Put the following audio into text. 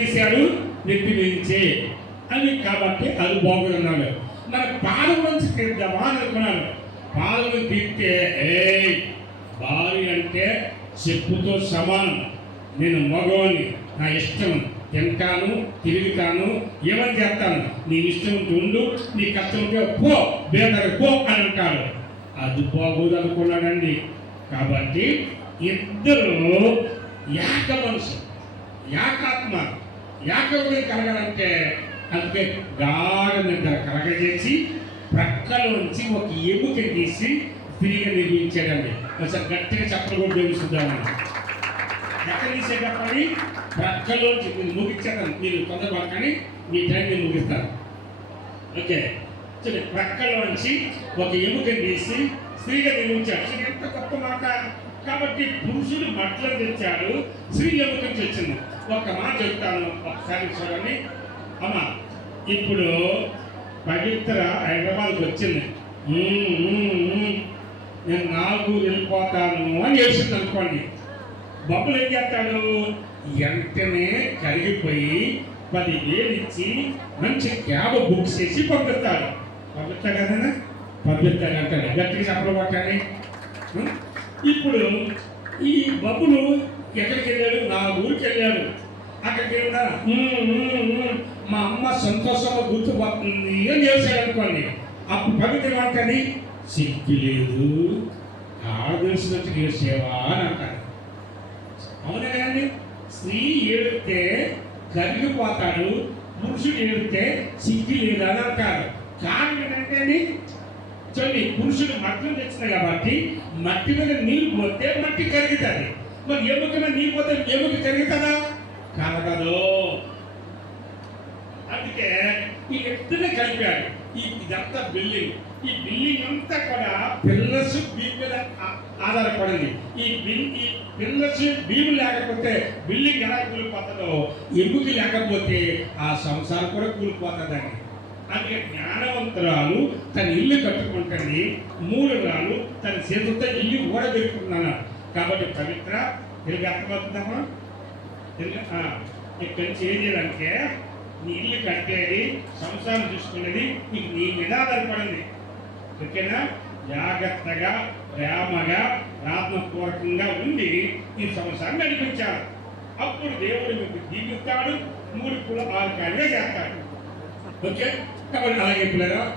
చేశాడు నెత్తి మించే అని, కాబట్టి అది బాగున్నాడు. మన పాదం నుంచి తీద్దామా అని అనుకున్నాను. పాదం తీస్తే భార్య అంటే చెప్పుతో సమానం, నేను మగవాణ్ణి, నా ఇష్టం, తింటాను, తిరుగుతాను, ఏమని చేస్తాను, నీ ఇష్టం ఉండు, నీ కష్టం ఉంటే పో, బేదరు పో అని అంటాడు. అది బాగోదు అనుకున్నాడండి. కాబట్టి ఇద్దరు ఏక మనసు, ఏకాత్మ, ఏకరుడు కలగాలంటే అందుకే గాఢ నిద్ర కలగజేసి ప్రక్కలోంచి ఒక ఎముక తీసి తిరిగి నిర్మించాడండి. ఒకసారి గట్టిగా చెప్పలు కూడా తెలుసుకుందామని. ఎక్కడ తీసే చెప్పండి, ప్రక్కలోంచి. మీరు ముగించేస్తాను, మీరు తొందరపడకని మీ టైం నేను ముగిస్తాను. ఓకే, సరే. ప్రక్కలోంచి ఒక ఎముకని తీసి స్త్రీగా నిర్మించాడు. ఎంత గొప్ప మాట. కాబట్టి పురుషుడు మట్లను తెచ్చాడు, స్త్రీ ఎముకని తెచ్చింది. ఒక మాట చెప్తాను, ఒకసారి చూడండి అమ్మా. ఇప్పుడు పవిత్ర హైదరాబాద్కి వచ్చింది, నేను 4 వెళ్ళిపోతాను అని చేసింది అనుకోండి. బొబ్బలు ఏం చేస్తాడు, వెంటనే కరిగిపోయి 10,000 ఇచ్చి మంచి క్యాబ్ బుక్ చేసి పంపిస్తాడు. పంపిస్తాడు కదా, పంపిస్తాడు అంటాడు. గట్టిగా చెప్పలు పట్టండి. ఇప్పుడు ఈ బబ్బులు ఎక్కడికి వెళ్ళాడు, నా ఊరికి వెళ్ళాడు. అక్కడికి వెళ్ళా, మా అమ్మ సంతోషంగా గుర్తుపడుతుంది అని చేశాడు అనుకోండి. అప్పుడు పవిత్ర అంటది, సిగ్గు లేదు, ఆదర్శినట్టు చేసేవా అని అంటారు. అవునా కదండి. స్త్రీ ఏడితే కరిగిపోతాడు, పురుషుడు ఏడితే సిగ్గు లేదు అని అంటారు. కారణం ఏంటంటే చూడండి, పురుషుడు మట్టిని తెచ్చినాయి కాబట్టి మట్టి మీద నీరు పోతే మట్టి కరుగుతుంది. మరి ఎముక మీద నీరు పోతే ఎముక కరుగుతుందా? కరగదు. అందుకే ఈ ఎత్తునే కలిపాడు. ఇదంతా బిల్డింగ్, ఈ బిల్డింగ్ అంతా కూడా పిల్లర్స్ బీమ్ మీద ఆధారపడింది. ఈ పిల్లర్స్ బీమ్ లేకపోతే బిల్డింగ్ ఎలా కూలిపోతుందో, ఎముక లేకపోతే ఆ సంసారం కూడా కూలిపోతుందండి. అందుకే జ్ఞానవంతురాలు తన ఇల్లు కట్టుకుంటుంది, మూఢురాలు తన చేతులతో ఇల్లు కూడా పెట్టుకుంటున్నాను. కాబట్టి పవిత్ర తిరిగి అర్థమవుతుందమ్మా. ఇక్కడి నుంచి ఏం చేయాలంటే నీ ఇల్లు కట్టేది, సంసారం చూసుకునేది నీకు నీ మీద ఆధారపడింది. ఓకేనా? జాగ్రత్తగా, ప్రేమగా, ప్రార్థనపూర్వకంగా ఉండి ఈ సంసారం నడిపించాలి. అప్పుడు దేవుడు మీకు దీవిస్తాడు, 3 కుల 6 కార్యాలు చేస్తాడు. ఓకే, కాబట్టి అలాగే పిల్లరా